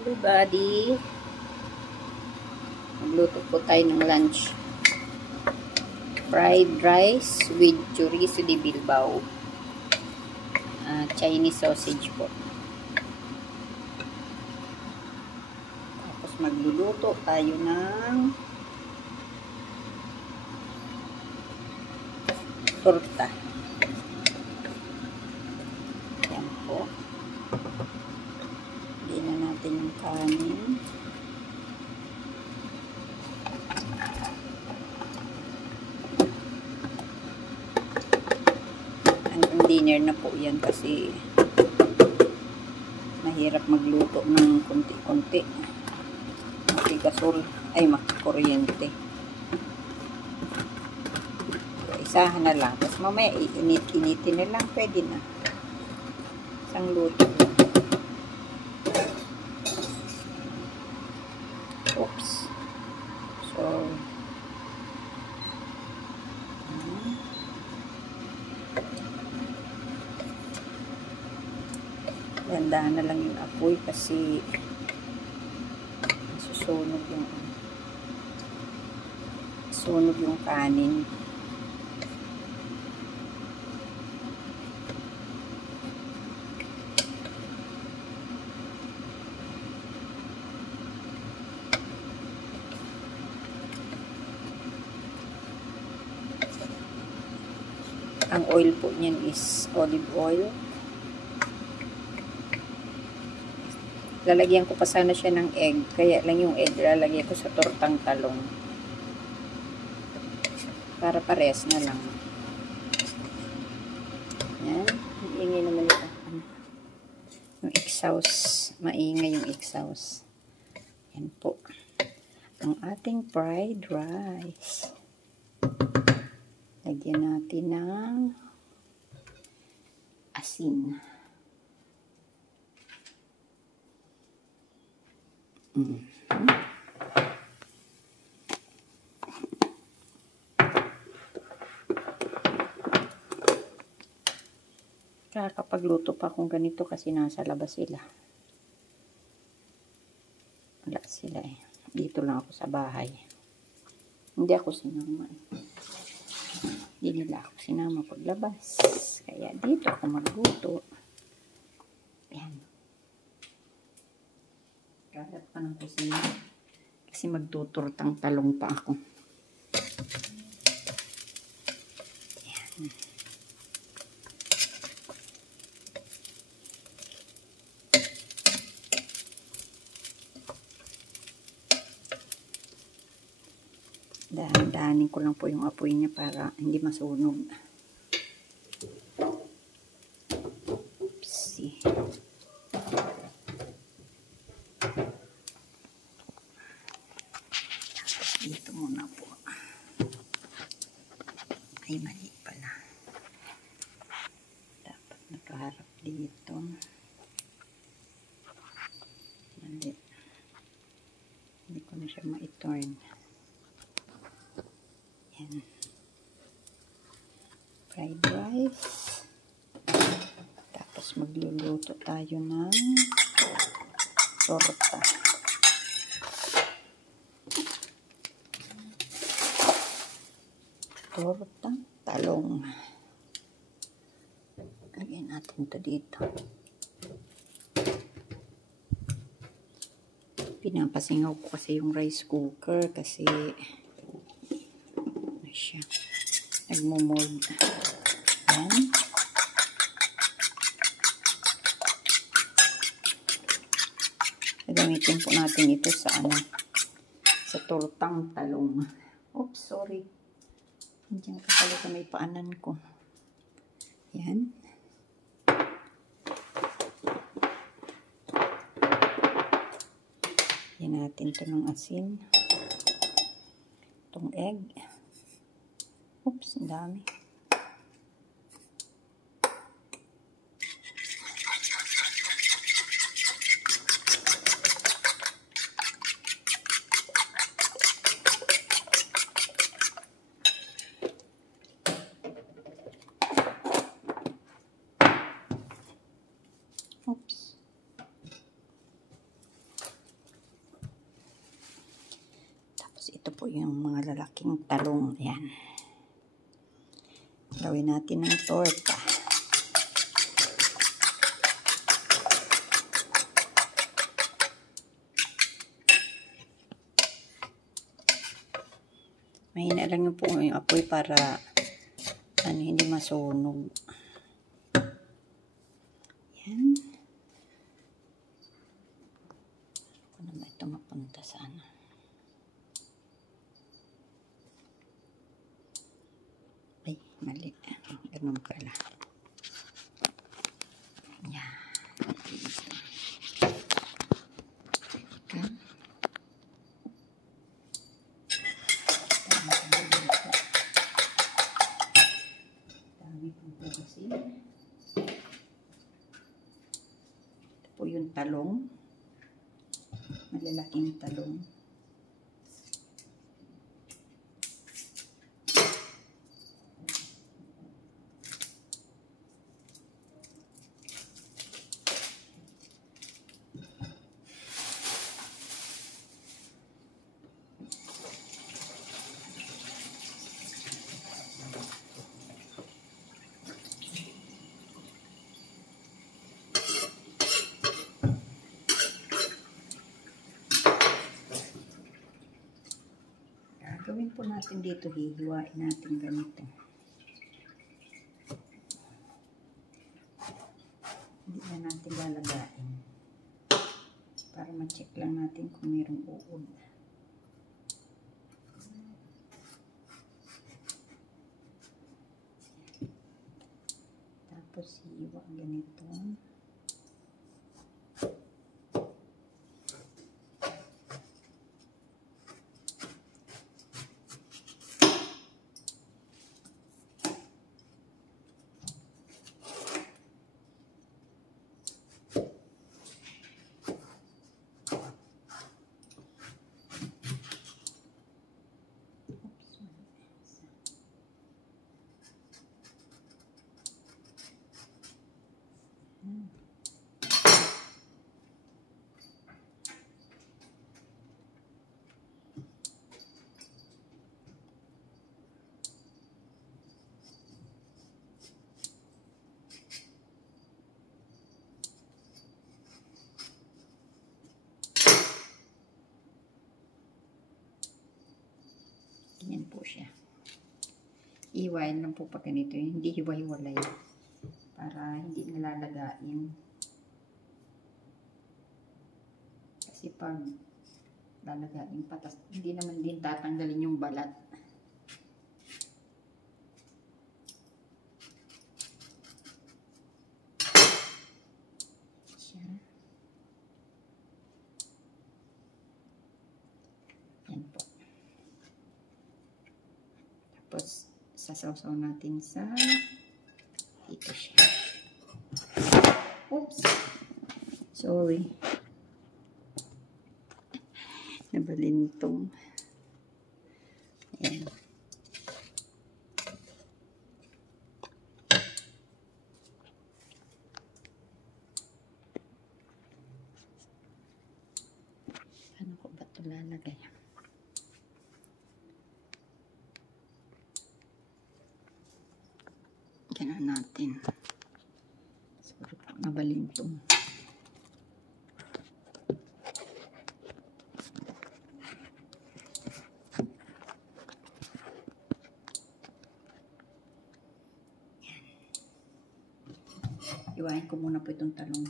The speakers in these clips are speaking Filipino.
everybody. Magluto po tayo ng lunch. Fried rice with chorizo de Bilbao. Chinese sausage po. Tapos magluluto tayo ng torta. Yan po. Lagyan na natin yung kanin. Hanggang dinner na po yan kasi mahirap magluto ng konti-konti. Matigasol ay makikuryente. Isahan na lang. Tapos mamaya iinit-initin na lang. Pwede na. Isang luto lang. Oops. So, gandahan na lang yung apoy kasi susunog yung kanin. Ang oil po niyan is olive oil. Lalagyan ko pa sana siya ng egg. Kaya lang yung egg lalagyan ko sa tortang talong. Para parehas na lang. Yan. Iingay naman ito. Yung exhaust. Maingay yung exhaust. Yan po. Ang ating fried rice. Lagyan natin ng asin. Kakapagluto pa akong ganito kasi nasa labas sila. Wala sila eh. Dito lang ako sa bahay. Hindi ako sinama eh. Hindi nila ako sinama paglabas. Kaya dito ako magluto. Ayan. Kalat pa ng kusina. Kasi magtuturtang talong pa ako. Ayan. Dahan-dahanin ko lang po yung apoy niya para hindi masunog. Oopsie. Dito muna po. Ay, mali pala. Dapat nakaharap dito. Mali. Hindi ko na siya ma-turn. Yan. Fried rice. Tapos magluluto tayo ng torta. Torta talong. Lagyan natin ito dito. Pinapasingaw ko kasi yung rice cooker kasi siya nagmumold. Yan. Gagamitin po natin ito sa sa tortang talong. Oops, sorry. Diyan ka pala sa may paanan ko. Yan. Yan natin ito ng asin. Itong egg. Oops, ang dami. Oops. po yung mga lalaking talong. Ayan. Gawin natin ng torta. Mahina lang yung po yung apoy para hindi masunog. Yan. Ako naman ito mapunta sana. Ay, mali. Ganun pala. Yan. Okay. Ito po yung talong. Malalaking talong. Gawin po natin dito, hihiwain natin ganito. Hindi na natin lalagain. Para ma-check lang natin kung mayroong uod. Tapos hiwa ganito. Ganyan po siya. Iwain lang po pag ganito. Hindi hiwa-hiwalay. Para hindi nalalagain. Kasi pag lalagain patas, hindi naman din tatanggalin yung balat. Siya. Yan po. Tapos, sasawsaw natin sa dito siya. Oops! Sorry. Nabalintong. Ayan. Paano ko ba ito lalagay? Ganun natin. Siguro po nabalintong. Iwain ko muna po itong talong.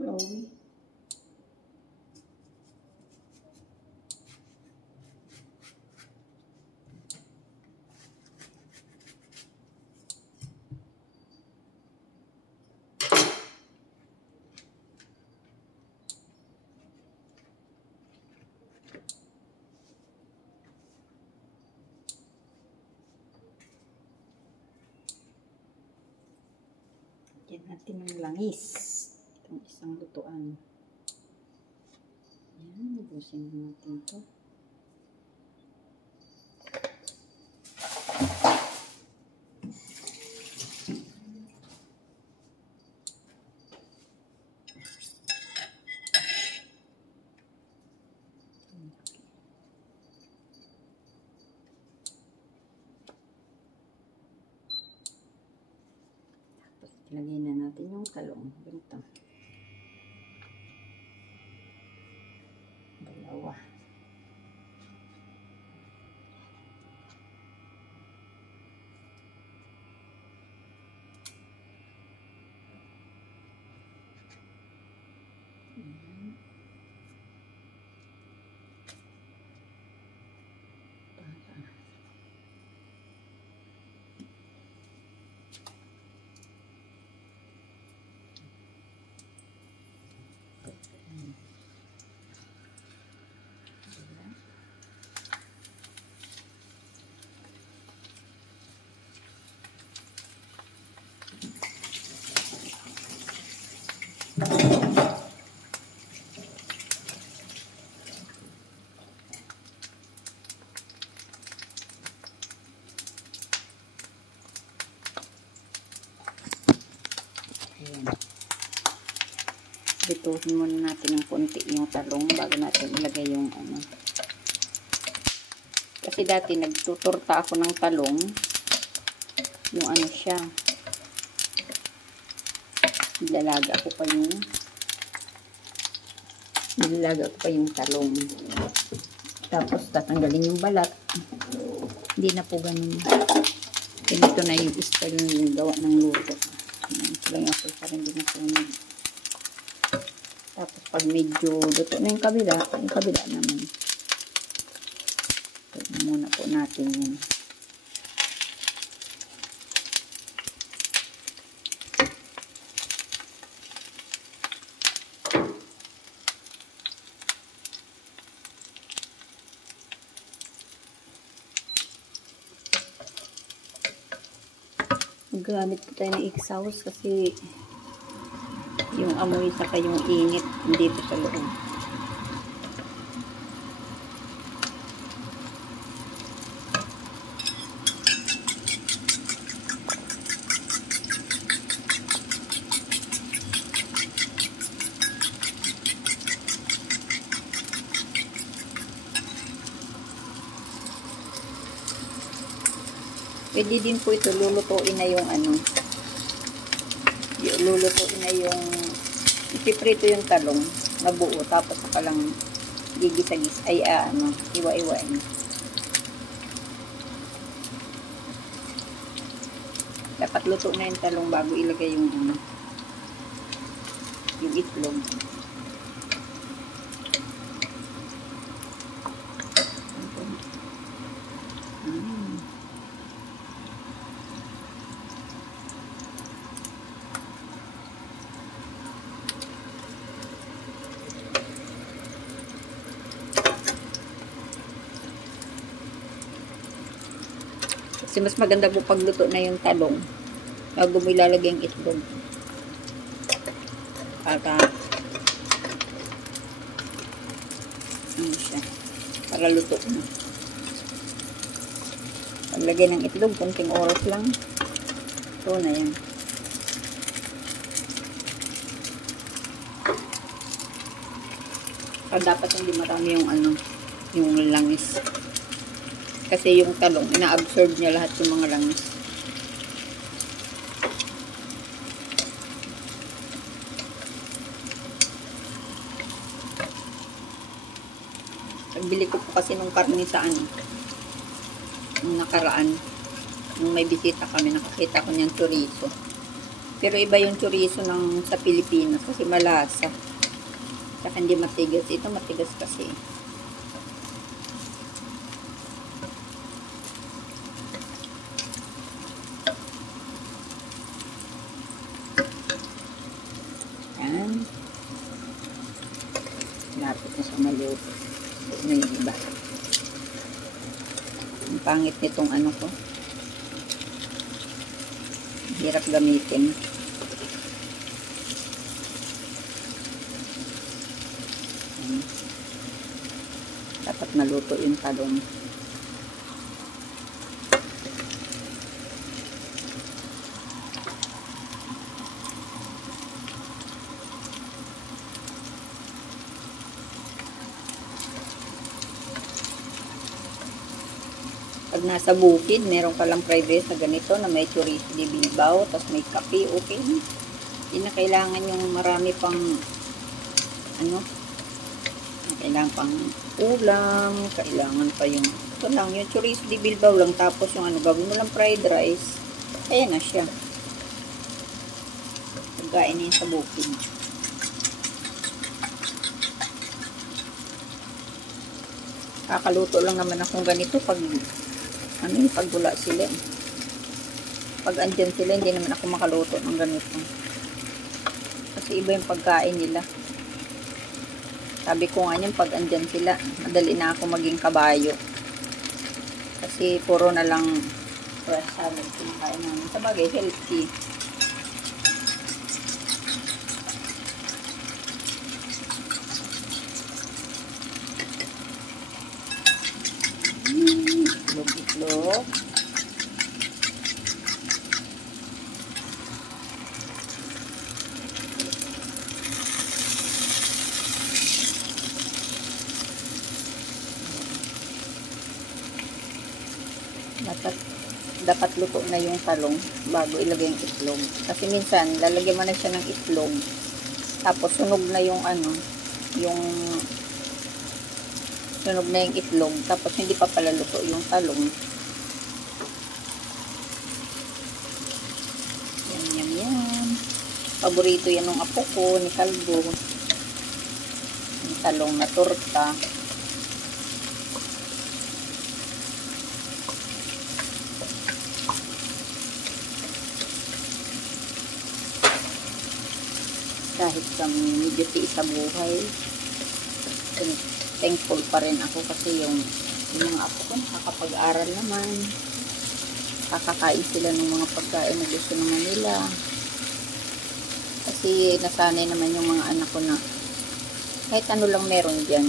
Chloe. Lagyan natin ng langis. Itong isang lutuan. Yan, nabusin natin ito. Ilagay na natin yung talong. Ganito. Dalawa. Ayan. Bituhin muna natin ng konti yung talong bago natin ilagay yung ano. Kasi dati nagtuturta ako ng talong. Yung ano siya. Nilalaga ko pa yung talong. Tapos tatanggalin yung balat. Hindi na po ganun. Ganito na yung style ng gawa ng luto. Lang ako pa rin din ako. Tapos pag medyo luto na yung kabila naman. Ito muna po natin yun. Gamit po tayo ng exhaust kasi yung amoy saka yung init hindi po sa loob. Pwede din po ito, lulutuin na yung ano, lulutuin na yung, ipiprito yung talong na buo, tapos saka lang gigisa-gisa, ay ano, iwa-iwain. Dapat luto na yung talong bago ilagay yung ano, yung itlog. Kasi mas maganda po pagluto na yung talong bago mo ilalagay yung itlog. Para ano siya, para luto na. Paglagay ng itlog, konting oras lang. Ito na yan. Dapat hindi marami yung ano, yung langis. Kasi yung talong, ina-absorb niya lahat yung mga langis. Nagbili ko po kasi nung karne sa ano, nung nakaraan, nung may bisita kami, nakakita ko niyang chorizo. Pero iba yung chorizo ng sa Pilipinas kasi malasa. Saka hindi matigas. Ito matigas kasi. Yan. Lapit na sa maluto. Ito yung iba. Ang pangit nitong ano ko. Hirap gamitin. maluto yung talong. Pag nasa bukid, meron ka lang fried rice na ganito na may chorizo de bilbao, tapos may kape, okay na. Hindi na kailangan yung marami pang ano, kailangan pang ulam, kailangan pa yung ito lang, yung chorizo de bilbao lang, tapos yung ano, gawin mo lang fried rice, ayan na siya. Pagkain na yun sa bukid. Kakaluto lang naman akong ganito pag ano yung pag wala sila. Pag andyan sila, hindi naman ako makaluto ng ganito. Kasi iba yung pagkain nila. Sabi ko nga yun, pag andyan sila, madali na ako maging kabayo. Kasi puro na lang fresh salad kinakain namin. Sabagay, healthy. Itlog. Dapat luto na yung talong bago ilagay yung itlog. Kasi minsan, lalagyan mo na siya ng itlog. Tapos, sunog na yung ano, yung sunog na yung itlog. Tapos, hindi pa pala luto yung talong. Yan. Paborito yan ng apo ko, ni Kalbo. Yung talong na torta. Kahit kami medyo tiis sa buhay, thankful pa rin ako kasi yung mga apo ko nakakapag-aral naman, kakakain sila ng mga pagkain na gusto naman nila, kasi nasanay naman yung mga anak ko na kahit ano lang meron dyan,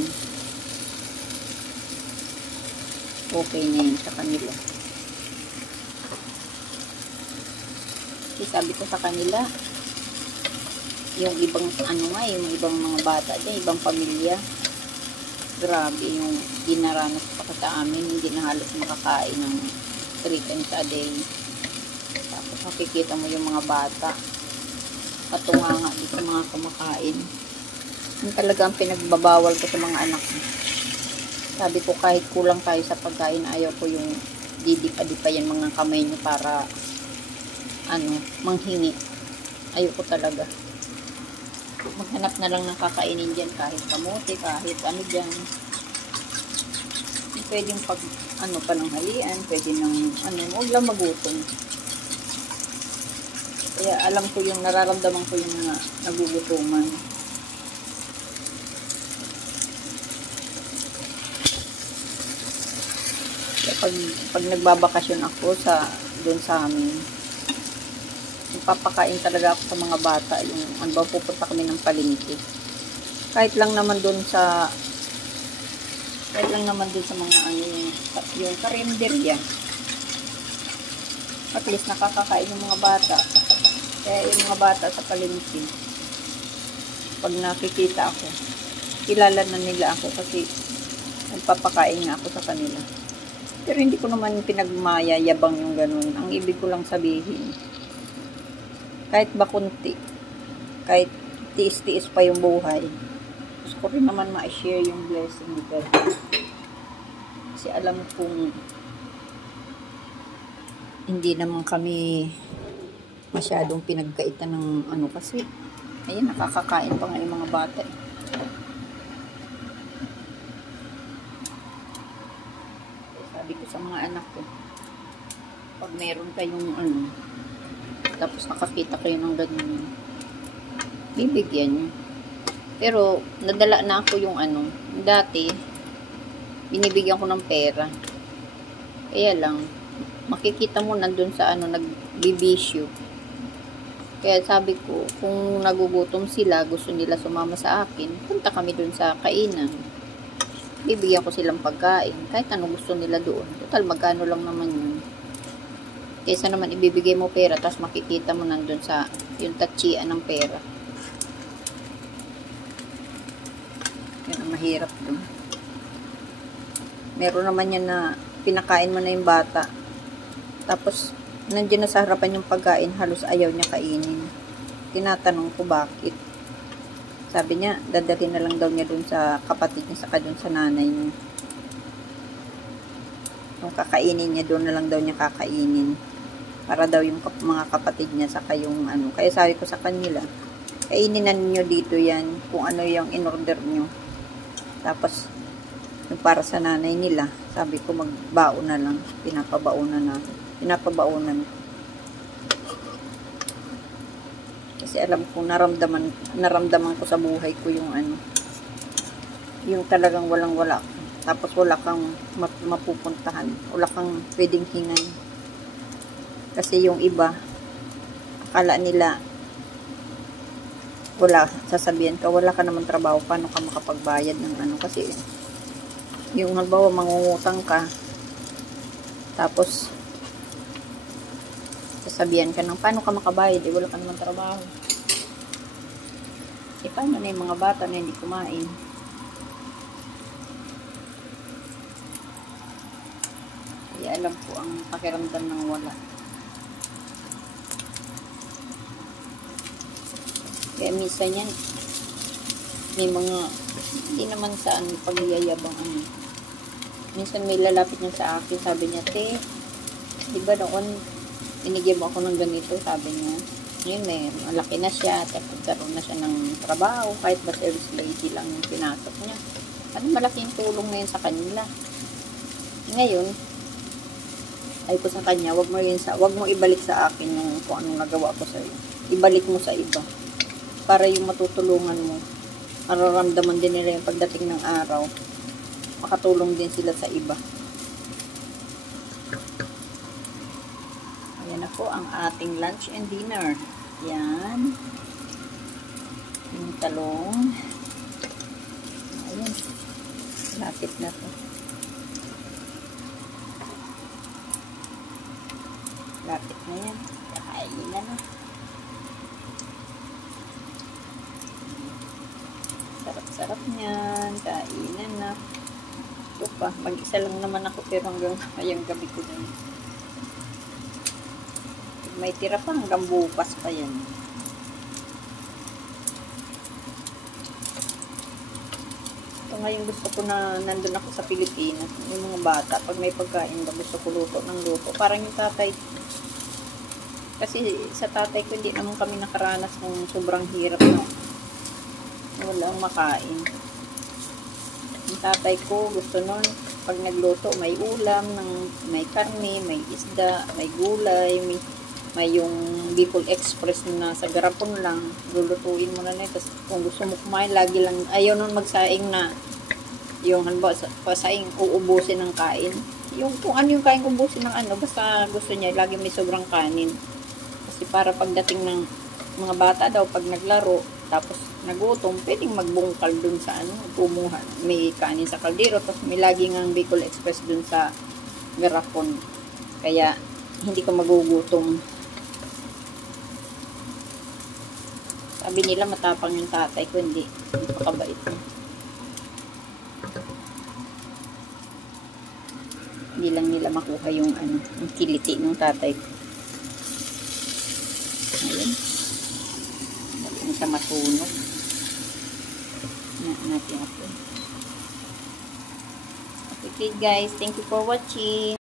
okay na yun sa kanila. Kasi sabi ko sa kanila, yung ibang ano nga, yung ibang mga bata dyan, ibang pamilya, grabe yung dinaranas pa sa amin, hindi na halos makakain ng 3 times a day. Tapos makikita mo yung mga bata patunganga sa mga kumakain. Yung talaga ang pinagbabawal ko sa mga anak ko. Sabi ko kahit kulang tayo sa pagkain, ayaw ko yung didipa-dipa yan mga kamay nyo para ano, manghingi. Ayaw ko talaga. Maghanap na lang ng kakainin dyan, kahit kamote, kahit ano dyan. Pwedeng pag ano pa ng halian, pwede ng ano, huwag lang magutom. Kaya alam ko yung nararamdaman ko yung mga nagugutuman. Kaya pag nagbabakasyon ako doon sa amin, papakain talaga ako sa mga bata, yung ano ba, pupunta kami ng palengke. Kahit lang naman doon sa mga ano, yung karinderya. At least nakakakain yung mga bata. Kaya yung mga bata sa palengke, pag nakikita ako, kilala na nila ako kasi nagpapakain nga ako sa kanila. Pero hindi ko naman pinagmayayabang yung ganun. Ang ibig ko lang sabihin, kahit ba kunti, kahit tiis-tiis pa yung buhay, gusto ko rin naman ma-share yung blessing ni God. Kasi alam kong hindi naman kami masyadong pinagkaitan ng ano, kasi ayun, nakakakain pa nga yung mga bata. Sabi ko sa mga anak ko, pag meron kayong ano, tapos nakakita kayo ng ganyan, bibigyan nyo. Pero nadala na ako yung ano, dati binibigyan ko ng pera, kaya lang makikita mo nandun sa ano, nagbibisyo. Kaya sabi ko, kung nagugutom sila, gusto nila sumama sa akin, punta kami dun sa kainan. bibigyan ko silang pagkain. Kahit ano gusto nila doon. Total, magkano lang naman yun. Kaysa naman ibibigay mo pera, tapos makikita mo nandun sa yung tatsian ng pera. Yun ang mahirap doon. Meron naman yan na pinakain mo na yung bata. Tapos, nandiyan na sa harapan yung pagkain, halos ayaw niya kainin. Tinatanong ko bakit. Sabi niya, dadalhin na lang daw niya dun sa kapatid niya, saka dun sa nanay niya. Yung kakainin niya, doon na lang daw niya kakainin. Para daw yung mga kapatid niya, saka yung ano. Kaya sabi ko sa kanila, kainin na ninyo dito yan, kung ano yung in-order nyo. Tapos, yung para sa nanay nila, sabi ko magbaon na lang. Pinapabaunan na. Pinapabaunan. Kasi alam ko, naramdaman ko sa buhay ko yung ano, yung talagang walang-wala. Tapos wala kang mapupuntahan. Wala kang pwedeng hingay. Kasi yung iba, akala nila, wala, sasabihan ka, wala ka naman trabaho, paano ka makapagbayad ng ano. Kasi, yung halimbawa, mangungutang ka, tapos, sasabihan ka ng paano ka makabayad, wala ka naman trabaho. Paano na yung mga bata na hindi kumain? Kaya alam ko ang pakiramdam ng wala. Kaya minsan yan, may mga, hindi naman sa ano, pagyayabang ano. Minsan may lalapit niya sa akin, sabi niya, te, diba noon, binigyan mo ako ng ganito, sabi niya. Ngayon, malaki na siya, tapos karoon na siya ng trabaho, kahit ba service lady lang yung pinasok niya. Ano, malaking tulong na yun sa kanila. Ngayon, ay ko sa kanya, wag mo ibalik sa akin yung kung anong nagawa ko sa iyo. Ibalik mo sa iba. Para yung matutulungan mo, mararamdaman din nila yung pagdating ng araw, makatulong din sila sa iba. Ayan na po ang ating lunch and dinner. Yan. Yung talong. Ayan. Lapit na to. Lapit na yan. Kakainin na na. Sarap-sarap niyan. Kainan na. Ito pa. Mag-isa lang naman ako pero hanggang ngayong gabi ko na yun. May tira pa hanggang bukas pa yan. Ito ngayon gusto ko na nandun ako sa Pilipinas. Yung mga bata, pag may pagkain ba gusto ko luto ng luto. Parang yung tatay. Kasi sa tatay ko hindi naman kami nakaranas ng sobrang hirap na walang makain. Yung tatay ko gusto nun, pag nagluto may ulam, may karne, may isda, may gulay, may yung Bicol Express na sa garapon lang, lulutuin mo na nito. Tapos kung gusto mo kumain, lagi lang, ayaw nun magsaing na, yung hanba, pasaing, uubusin ng kain. Yung kung ano yung kain, ubusin ng ano, basta gusto niya, lagi may sobrang kanin. Kasi para pagdating ng mga bata daw, pag naglaro, tapos nagutom, pwedeng magbungkal dun sa ano, pumuhan. May kanin sa kaldero, tapos may lagi ng Bicol Express dun sa garapon. Kaya, hindi ka magugutom. Sabi nila matapang yung tatay ko, hindi pakabait mo. Hindi lang nila makuha yung ano, yung kiliti ng tatay ko. Ayun. Hindi siya masunog. Natin ako. Okay guys, thank you for watching.